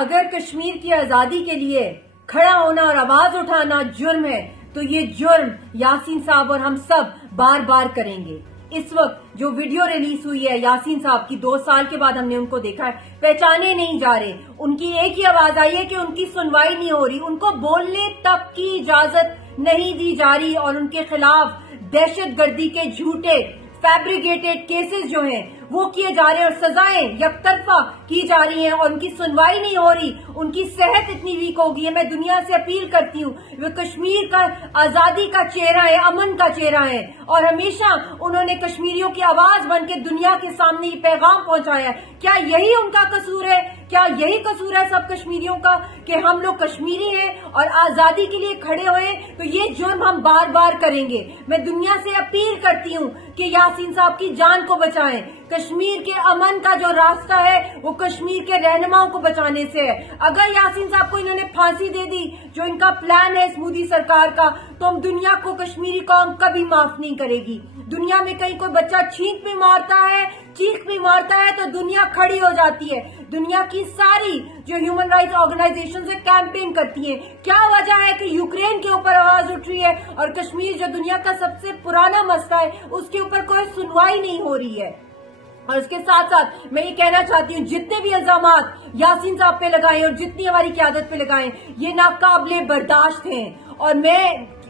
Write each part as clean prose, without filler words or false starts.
اگر کشمیر کی آزادی کے لیے کھڑا ہونا اور آواز اٹھانا جرم ہے تو یہ جرم یاسین صاحب اور ہم سب بار بار کریں گے۔ اس وقت جو ویڈیو ریلیز ہوئی ہے یاسین صاحب کی، 2 سال کے بعد ہم نے ان کو دیکھا ہے، پہچانے نہیں جا رہے۔ ان کی ایک ہی آواز آئی ہے کہ ان کی سنوائی نہیں ہو رہی، ان کو بولنے تک کی اجازت نہیں دی جا رہی، اور ان کے خلاف دہشت گردی کے جھوٹے فیبریکیٹڈ کیسز جو ہیں وہ کیے جا رہے ہیں، اور سزائیں یک طرفہ کی جا رہی ہیں، اور ان کی سنوائی نہیں ہو رہی۔ ان کی صحت اتنی ویک ہو گئی ہے۔ میں دنیا سے اپیل کرتی ہوں، وہ کشمیر کا آزادی کا چہرہ ہے، امن کا چہرہ ہے، اور ہمیشہ انہوں نے کشمیریوں کی آواز بن کے دنیا کے سامنے یہ پیغام پہنچایا ہے۔ کیا یہی ان کا قصور ہے؟ کیا یہی قصور ہے سب کشمیریوں کا کہ ہم لوگ کشمیری ہیں اور آزادی کے لیے کھڑے ہوئے؟ تو یہ جرم ہم بار بار کریں گے۔ میں دنیا سے اپیل کرتی ہوں کہ یاسین صاحب کی جان کو بچائیں۔ کشمیر کے امن کا جو راستہ ہے وہ کشمیر کے رہنماؤں کو بچانے سے ہے۔ اگر یاسین صاحب کو انہوں نے پھانسی دے دی، جو ان کا پلان ہے اس مودی سرکار کا، تو ہم دنیا کو کشمیری قوم کبھی معاف نہیں کرے گی۔ دنیا میں کہیں کوئی بچہ چھینک بھی مارتا ہے، چیخ بھی مارتا ہے، تو دنیا کھڑی ہو جاتی ہے۔ دنیا کی ساری جو ہیومن رائٹس آرگنائزیشن سے کیمپین کرتی ہیں۔ کیا وجہ ہے کہ یوکرین کے اوپر آواز اٹھ رہی ہے اور کشمیر جو دنیا کا سب سے پرانا مسئلہ ہے اس کے اوپر کوئی سنوائی نہیں ہو رہی ہے؟ اور اس کے ساتھ ساتھ میں یہ کہنا چاہتی ہوں، جتنے بھی الزامات یاسین صاحب پہ لگائیں اور جتنی ہماری قیادت پہ لگائیں، یہ ناقابل برداشت ہیں، اور میں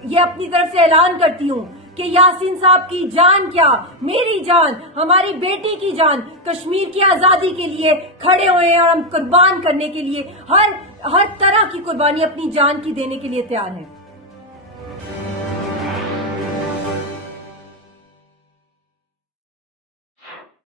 یہ اپنی طرف سے اعلان کرتی ہوں کہ یاسین صاحب کی جان کیا، میری جان، ہماری بیٹی کی جان، کشمیر کی آزادی کے لیے کھڑے ہوئے ہیں، اور ہم قربان کرنے کے لیے ہر طرح کی قربانی اپنی جان کی دینے کے لیے تیار ہیں۔